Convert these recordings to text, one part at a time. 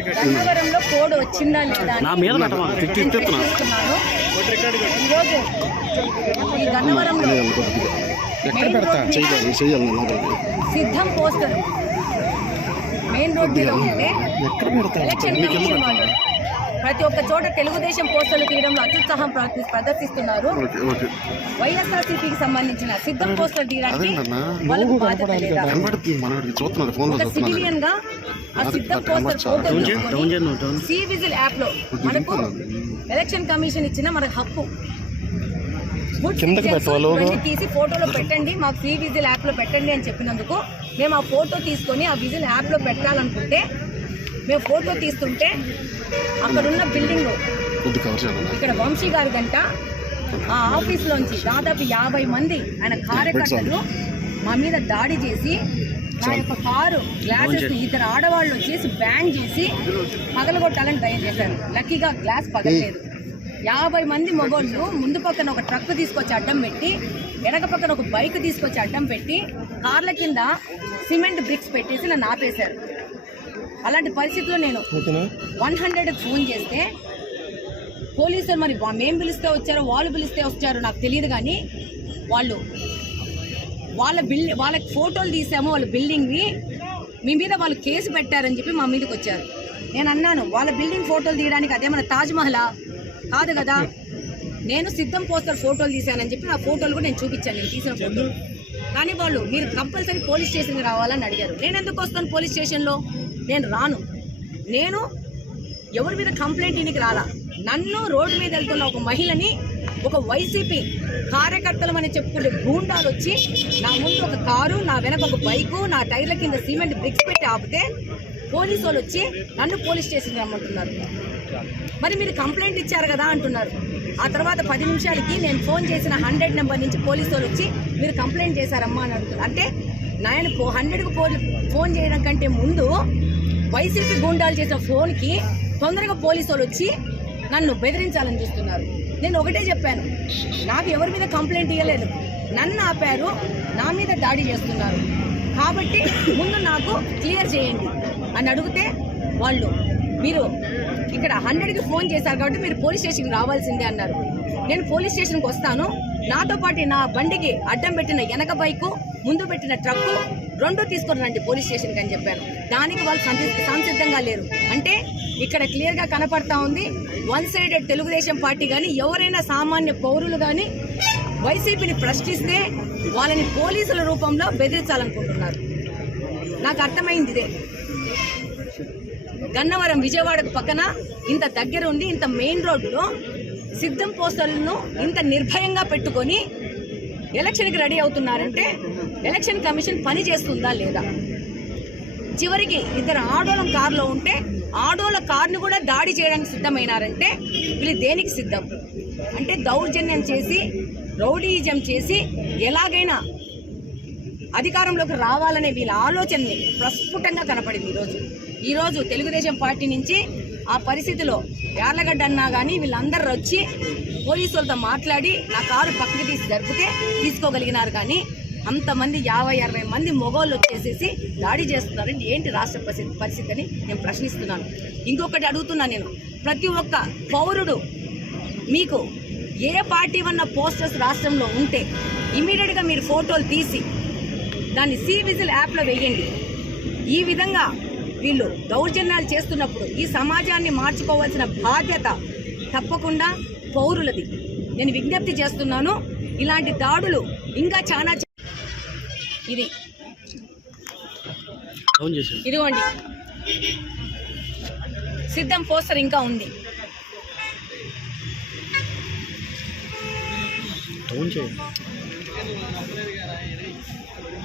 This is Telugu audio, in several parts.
గన్నవరంలో కోడ్ వచ్చిందా లేదా అని నా మీద. ఈరోజు ఈ గన్నవరంలో సిద్ధం పోస్టర్. మెయిన్ రోడ్ మీద ఉంటే ఎలక్షన్ కమిషన్ వాళ్ళు. ప్రతి ఒక్క చోట తెలుగుదేశం పోస్టర్లు తీయడంలో అత్యుత్సాహం ప్రదర్శి- ప్రదర్శిస్తున్నారు. వైఎస్ఆర్సీపీకి సంబంధించిన సిద్ధం పోస్టర్ తీయడానికి? వాళ్ళకు బాధ్యత లేదా? ఒక గా ఆ సిద్ధం పోస్టర్. సి విజిల్ యాప్లో మనకు ఎలక్షన్ కమిషన్ ఇచ్చిన మనకు హక్కు. కిందకి తీసి ఫోటోలో పెట్టండి మాకు సి విజిల్ యాప్లో పెట్టండి అని చెప్పినందుకు మేము ఆ ఫోటో తీసుకొని ఆ విజిల్ యాప్లో పెట్టాలనుకుంటే మేము ఫోటో తీస్తుంటే అక్కడ ఉన్న బిల్డింగ్ ఇక్కడ వంశీ గారి గంట ఆ ఆఫీస్ లోంచి దాదాపు యాభై మంది ఆయన కార్యకర్తలు మా మీద దాడి చేసి నా యొక్క కారు గ్లాసెస్ ఇద్దరు ఆడవాళ్ళు వచ్చేసి బ్యాంగ్ చేసి పగలగొట్టాలని ట్రై చేశారు లక్కీగా గ్లాస్ పగలలేదు. యాభై మంది మగోళ్ళు ముందు పక్కన ఒక ట్రక్ తీసుకొచ్చి అడ్డం పెట్టి వెనక పక్కన ఒక బైక్ తీసుకొచ్చి అడ్డం పెట్టి కార్ల కింద సిమెంట్ బ్రిక్స్ పెట్టేసి నన్ను ఆపేశారు అలాంటి పరిస్థితుల్లో నేను వన్ హండ్రెడ్కి ఫోన్ చేస్తే పోలీసులు మరి వా- మేం పిలిస్తే వచ్చారో వాళ్ళు పిలిస్తే వచ్చారో నాకు తెలియదు కానీ వాళ్ళు వాళ్ళ బిల్ వాళ్ళకి ఫోటోలు తీసాము వాళ్ళ బిల్డింగ్వి మీ మీద వాళ్ళు కేసు పెట్టారని చెప్పి మా మీదకి వచ్చారు. నేను అన్నాను వాళ్ళ బిల్డింగ్ ఫోటోలు తీయడానికి అదేమన్నా తాజ్ మహలా? కాదు కదా. నేను సిద్ధం పోస్టర్ ఫోటోలు తీశానని చెప్పి నా ఫోటోలు కూడా నేను చూపించాను నేను తీసిన ఫోటోలు. కానీ వాళ్ళు మీరు కంపల్సరీ పోలీస్ స్టేషన్కి రావాలని అడిగారు. నేను ఎందుకు వస్తాను పోలీస్ స్టేషన్లో? నేను రాను. నేను ఎవరి మీద కంప్లైంట్ ఇనికి రాలా? నన్ను రోడ్డు మీద వెళ్తున్న ఒక మహిళని ఒక వైసీపీ కార్యకర్తలు అని చెప్పుకునే గూండాలు వచ్చి నా ముందు ఒక కారు నా వెనక ఒక బైకు నా టైర్ల కింద సిమెంట్ బ్రిక్స్ పెట్టి ఆపితే పోలీసు వాళ్ళు వచ్చి నన్ను పోలీస్ స్టేషన్ రమ్మంటున్నారు. మరి మీరు కంప్లైంట్ ఇచ్చారు కదా అంటున్నారు. ఆ తర్వాత పది నిమిషాలకి నేను ఫోన్ చేసిన హండ్రెడ్ నెంబర్ నుంచి పోలీసు వాళ్ళు వచ్చి మీరు కంప్లైంట్ చేశారమ్మా అని అడుగుతారు అంటే నేను హండ్రెడ్కి ఫోన్ చేయడం కంటే ముందు వైసీపీ గుండాలు చేసిన ఫోన్కి తొందరగా పోలీసు వాళ్ళు వచ్చి నన్ను బెదిరించాలని చూస్తున్నారు. నేను ఒకటే చెప్పాను నాకు ఎవరి మీద కంప్లైంట్ ఇవ్వలేదు నన్ను ఆపారు నా మీద దాడి చేస్తున్నారు. కాబట్టి ముందు నాకు క్లియర్ చేయండి అని అడిగితే వాళ్ళు మీరు ఇక్కడ హండ్రెడ్కి ఫోన్ చేశారు కాబట్టి మీరు పోలీస్ స్టేషన్కి రావాల్సిందే అన్నారు. నేను పోలీస్ స్టేషన్కి వస్తాను. నాతో పాటు నా బండికి అడ్డం పెట్టిన వెనక బైకు ముందు పెట్టిన ట్రక్కు రెండు తీసుకొని రండి పోలీస్ స్టేషన్కి అని చెప్పారు. దానికి వాళ్ళు సంసిద్ధంగా లేరు. అంటే ఇక్కడ క్లియర్గా కనపడతా ఉంది. వన్ సైడెడ్ తెలుగుదేశం పార్టీ కానీ ఎవరైనా సామాన్య పౌరులు కానీ వైసీపీని ప్రశ్నిస్తే వాళ్ళని పోలీసుల రూపంలో బెదిరించాలనుకుంటున్నారు. నాకు అర్థమైంది ఇదే. గన్నవరం విజయవాడకు పక్కన ఇంత దగ్గర ఉండి ఇంత మెయిన్ రోడ్డులో సిద్ధం పోస్టర్లను ఇంత నిర్భయంగా పెట్టుకొని ఎలక్షన్కి రెడీ అవుతున్నారంటే ఎలక్షన్ కమిషన్ పని చేస్తుందా లేదా? చివరికి ఇద్దరు ఆడోళ్ళం కారులో ఉంటే ఆడోళ్ళ కార్ని కూడా దాడి చేయడానికి సిద్ధమైనారంటే వీళ్ళు దేనికి సిద్ధం? అంటే దౌర్జన్యం చేసి రౌడీజం చేసి ఎలాగైనా అధికారంలోకి రావాలనే వీళ్ళ ఆలోచనని ప్రస్ఫుటంగా కనపడింది ఈరోజు. ఈరోజు తెలుగుదేశం పార్టీ నుంచి ఆ పరిస్థితిలో యార్లగడ్డ అన్నా కానీ వీళ్ళందరూ వచ్చి పోలీసులతో మాట్లాడి నా కారు పక్కకి తీసి జరిపితే తీసుకోగలిగినారు కానీ అంతమంది యాభై అరవై మంది మొగోళ్ళు వచ్చేసేసి దాడి చేస్తున్నారండి ఏంటి రాష్ట్ర పరిస్థితి అని నేను ప్రశ్నిస్తున్నాను. ఇంకొకటి అడుగుతున్నా నేను. ప్రతి ఒక్క పౌరుడు మీకు ఏ పార్టీ ఉన్న పోస్టర్స్ రాష్ట్రంలో ఉంటే ఇమీడియట్గా మీరు ఫోటోలు తీసి దాన్ని సి విజిల్ యాప్లో వేయండి. ఈ విధంగా వీళ్ళు దౌర్జన్యాలు చేస్తున్నప్పుడు ఈ సమాజాన్ని మార్చుకోవాల్సిన బాధ్యత తప్పకుండా పౌరులది. నేను విజ్ఞప్తి చేస్తున్నాను ఇలాంటి దాడులు ఇంకా చాలా ఇది. ఇదిగోండి. సిద్ధం పోస్టర్ ఇంకా ఉంది.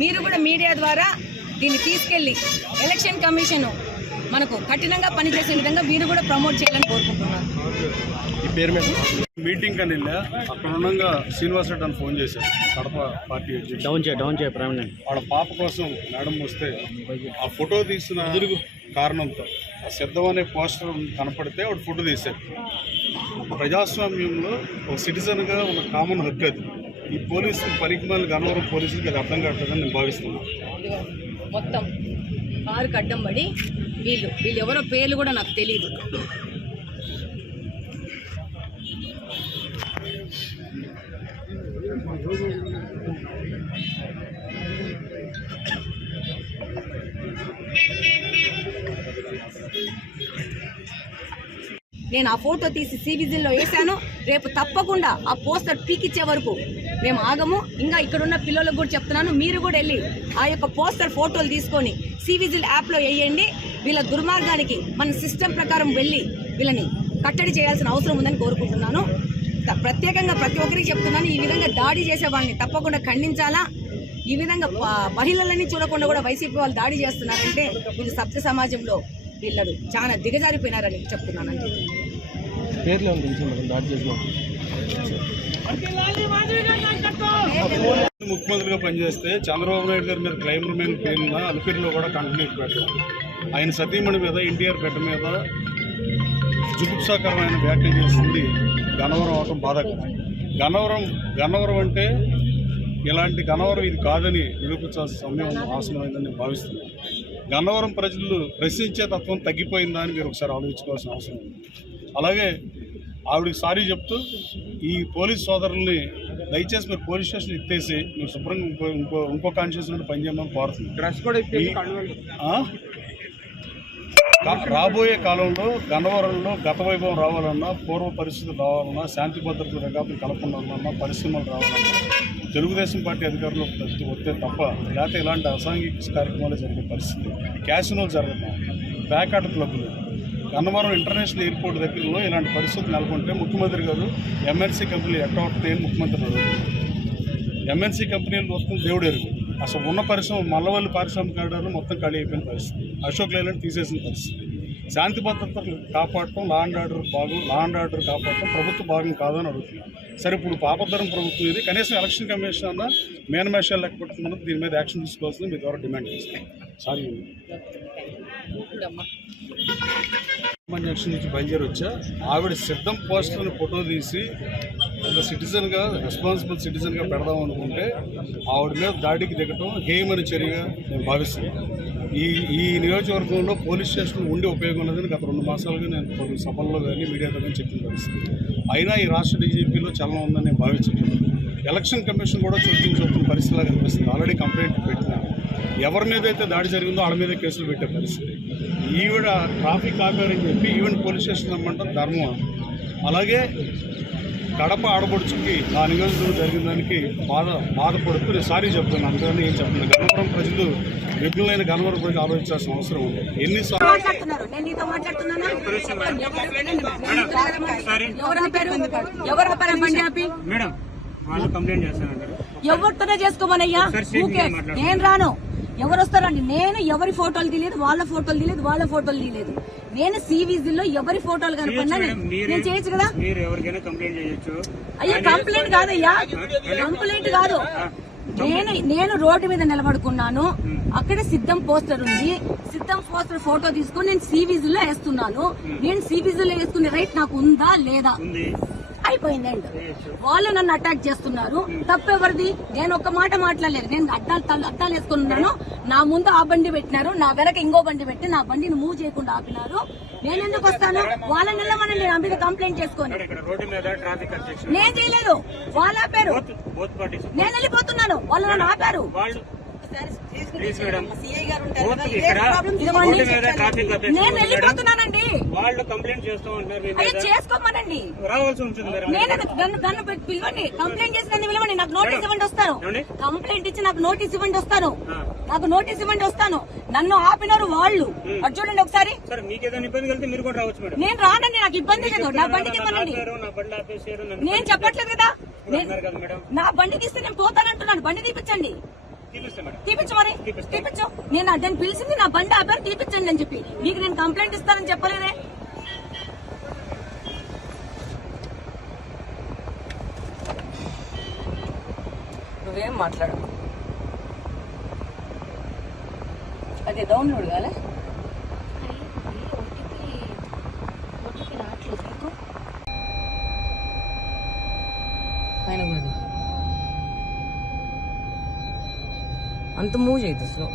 మీరు కూడా మీడియా ద్వారా దీన్ని తీసుకెళ్ళి ఎలక్షన్ కమిషన్ మనకు కఠినంగా పనిచేసే విధంగా మీరు కూడా ప్రమోట్ చేయాలని కోరుకుంటున్నాను. ఈ పేరు మీద. మీటింగ్ అని వెళ్ళా. అక్కడ ఉండగా శ్రీనివాస్ రెడ్డి అని ఫోన్ చేశారు. కడప పార్టీ డౌన్ చేయ డౌన్ చేయ వాళ్ళ పాప కోసం మేడం వస్తే ఆ ఫోటో తీసిన కారణంతో ఆ సిద్ధం అనే పోస్టర్ కనపడితే వాడు ఫోటో తీశారు ప్రజాస్వామ్యంలో ఒక సిటిజన్గా ఉన్న కామన్ హక్కు అది. ఈ పోలీసులు మళ్ళీ గన్నవరం పోలీసులకి అది అర్థం కావట్లేదని నేను భావిస్తున్నాను. మొత్తం కారు కడ్డం పడి వీళ్ళు వీళ్ళు ఎవరో పేర్లు కూడా నాకు తెలియదు నేను ఆ ఫోటో తీసి సివిజిల్లో వేశాను. రేపు తప్పకుండా ఆ పోస్టర్ పీకిచ్చే వరకు మేము ఆగము. ఇంకా ఇక్కడున్న పిల్లలకు కూడా చెప్తున్నాను మీరు కూడా వెళ్ళి ఆ యొక్క పోస్టర్ ఫోటోలు తీసుకొని సివిజిల్ యాప్లో వేయండి. వీళ్ళ దుర్మార్గానికి మన సిస్టమ్ ప్రకారం వెళ్ళి వీళ్ళని కట్టడి చేయాల్సిన అవసరం ఉందని కోరుకుంటున్నాను. ప్రత్యేకంగా ప్రతి ఒక్కరికి చెప్తున్నాను ఈ విధంగా దాడి చేసే వాళ్ళని తప్పకుండా ఖండించాలా? ఈ విధంగా మహిళలని చూడకుండా కూడా వైసీపీ వాళ్ళు దాడి చేస్తున్నారంటే వీళ్ళు సభ్య సమాజంలో వీళ్ళు చాలా దిగజారిపోయినారని చెప్తున్నానండి. పేర్లు ఏమైనా తెలుసు మేడం? దాడి చేసిన ముఖ్యమంత్రిగా పనిచేస్తే చంద్రబాబు నాయుడు గారి మీద క్లైమ్ రిమైన్ పేరున అలిపిరిలో కూడా కంటిన్యూ పెట్టారు. ఆయన సతీమణి మీద ఎన్టీఆర్ పెట్ట మీద జుగుప్సాకరమైన వ్యాఖ్యలు చేస్తుంది. గన్నవరం అవటం బాధాకరం. గన్నవరం గన్నవరం అంటే ఇలాంటి గన్నవరం ఇది కాదని నిరూపించాల్సిన సమయం ఆసనమైందని నేను భావిస్తున్నాను. గన్నవరం ప్రజలు ప్రశ్నించే తత్వం తగ్గిపోయిందా అని మీరు ఒకసారి ఆలోచించుకోవాల్సిన అవసరం ఉంది. అలాగే ఆవిడకి సారీ చెప్తూ ఈ పోలీస్ సోదరుల్ని దయచేసి మీరు పోలీస్ స్టేషన్ ఎత్తేసి మీరు శుభ్రంగా ఇంకో ఇంకో ఇంకో కాన్షియస్ నుండి పనిచేయమని కోరుతుంది రాబోయే కాలంలో గన్నవరంలో గత వైభవం రావాలన్నా పూర్వ పరిస్థితులు రావాలన్నా శాంతి భద్రతలు రేఖాపం కలపడాలన్నా పరిశ్రమలు రావాలన్నా తెలుగుదేశం పార్టీ అధికారులు వస్తే- తప్ప లేకపోతే ఇలాంటి అసాంఘిక కార్యక్రమాలు జరిగే పరిస్థితి. క్యాసినోలు జరుగుతాయి ప్యాకాట్ క్లబ్లు గన్నవరం ఇంటర్నేషనల్ ఎయిర్పోర్ట్ దగ్గరలో ఇలాంటి పరిస్థితులు నెలకొంటే ముఖ్యమంత్రి గారు ఎంఎన్సీ కంపెనీలు ఎట్లా వస్తాయి ముఖ్యమంత్రి అడుగుతున్నారు ఎంఎన్సీ కంపెనీలు మొత్తం దేవుడు ఎరుగు. అసలు ఉన్న పరిశ్రమ మల్లవల్లి పారిశ్రామిక మొత్తం ఖాళీ అయిపోయిన పరిస్థితి. అశోక్ లైలాండ్ తీసేసిన పరిస్థితి. శాంతి భద్రతలు కాపాడటం లా అండ్ ఆర్డర్ భాగం లా అండ్ ఆర్డర్ కాపాడటం ప్రభుత్వ భాగం కాదని అడుగుతున్నాను సరే ఇప్పుడు పాపద్దరం ప్రభుత్వం ఇది. కనీసం ఎలక్షన్ కమిషన్ అన్న మేనమేషాలు లెక్క పెట్టుకున్నది దీని మీద యాక్షన్ తీసుకోవాల్సింది మీ ద్వారా డిమాండ్ చేస్తాం. సారీ. జంక్షన్ నుంచి బయలుదేరి వచ్చా ఆవిడ సిద్ధం పోస్టర్ని ఫోటో తీసి ఒక సిటిజన్గా రెస్పాన్సిబుల్ సిటిజన్గా పెడదాం అనుకుంటే ఆవిడ మీద దాడికి దిగటం హేయమైన చర్యగా నేను భావిస్తున్నాను. ఈ ఈ నియోజకవర్గంలో పోలీస్ స్టేషన్ ఉండి ఉపయోగం లేదని గత రెండు మాసాలుగా నేను కొన్ని సభల్లో కానీ మీడియాతో కానీ చెప్పిన పరిస్థితి. అయినా ఈ రాష్ట్ర డీజీపీలో చలనం ఉందని నేను భావించలేదు ఎలక్షన్ కమిషన్ కూడా చూపించుకున్న పరిస్థితిలా కనిపిస్తుంది ఆల్రెడీ కంప్లైంట్ పెట్టింది. ఎవరి మీద అయితే దాడి జరిగిందో వాళ్ళ మీద కేసులు పెట్టే పరిస్థితి. ఈవిడ ట్రాఫిక్ ఆపారని చెప్పి ఈవెన్ పోలీస్ స్టేషన్ రమ్మంటాం ధర్మం. అలాగే కడప ఆడపడుచుకి నా నియోజకవర్గం జరిగిన దానికి బాధ బాధపడుతూ నేను సారీ చెప్తున్నాను. అందుకని ఏం చెప్తున్నాను గన్నవరం ప్రజలు విఘ్నులైన గన్నవరం గురించి ఆలోచించాల్సిన అవసరం ఉంది. ఎన్నిసార్లు మాట్లాడుతున్నారు? నేను నీతో మాట్లాడుతున్నానా? ఎవరి పేరు ఎవరి పేరు బండి ఆపి. మేడం వాళ్ళు కంప్లైంట్ చేస్తానండి ఎవరితోనే చేసుకోమనయ్యా? నేను రాను. ఎవరు వస్తారండి నేను ఎవరి ఫోటోలు తీయలేదు వాళ్ళ ఫోటోలు తీయలేదు వాళ్ళ ఫోటోలు తీయలేదు. నేను సివిజిల్లో ఎవరి ఫోటోలు కనుకున్నా నేను చేయొచ్చు కదా? అయ్యా కంప్లైంట్ కాదయ్యా. కంప్లైంట్ కాదు. నేను నేను రోడ్డు మీద నిలబడుకున్నాను. అక్కడ సిద్ధం పోస్టర్ ఉంది. సిద్ధం పోస్టర్ ఫోటో తీసుకొని నేను సివిజిల్లో వేస్తున్నాను. నేను సివిజిల్లో వేసుకునే రైట్ నాకు ఉందా లేదా? అయిపోయిందండి. వాళ్ళు నన్ను అటాక్ చేస్తున్నారు. తప్పెవరిది? నేను ఒక్క మాట మాట్లాడలేదు. నేను అద్దాలు అద్దాలు వేసుకుని ఉన్నాను నా ముందు ఆ బండి పెట్టినారు. నా వెనక ఇంకో బండి పెట్టి నా బండిని మూవ్ చేయకుండా ఆపినారు. నేను ఎందుకు వస్తాను? వాళ్ళని వెళ్ళమనండి నా మీద కంప్లైంట్ చేసుకొని. నేను చేయలేదు. వాళ్ళు ఆపారు. నేను వెళ్ళిపోతున్నాను. వాళ్ళు నన్ను ఆపారు. నేను వెళ్ళిపోతున్నానండి. వాళ్ళు కంప్లైంట్ చేస్తూ ఉంటారు చేసుకోమనండి. రావాల్సి ఉంటుంది నేను నన్ను పిలవండి. కంప్లైంట్ చేసి నన్ను పిలవండి. నాకు నోటీస్ ఇవ్వండి వస్తాను? కంప్లైంట్ ఇచ్చి నాకు నోటీస్ ఇవ్వండి వస్తాను. నాకు నోటీస్ ఇవ్వండి వస్తాను. నన్ను ఆపినారు వాళ్ళు. అది చూడండి ఒకసారి. నేను రానండి నాకు ఇబ్బంది లేదు. నా బండికి ఇవ్వనండి. నేను చెప్పట్లేదు కదా. నా బండికి ఇస్తే నేను పోతానంటున్నాను. బండి తీపించండి తీపించు మరి. తీపించు నేను దాన్ని పిలిచింది నా బండి ఆపారు తీపించండి అని చెప్పి. మీకు నేను కంప్లైంట్ ఇస్తానని చెప్పలేదే. నువ్వేం మాట్లాడు అది డౌన్లోడ్ కాలే? ఆయన కూడా 안 떠모지 됐 어.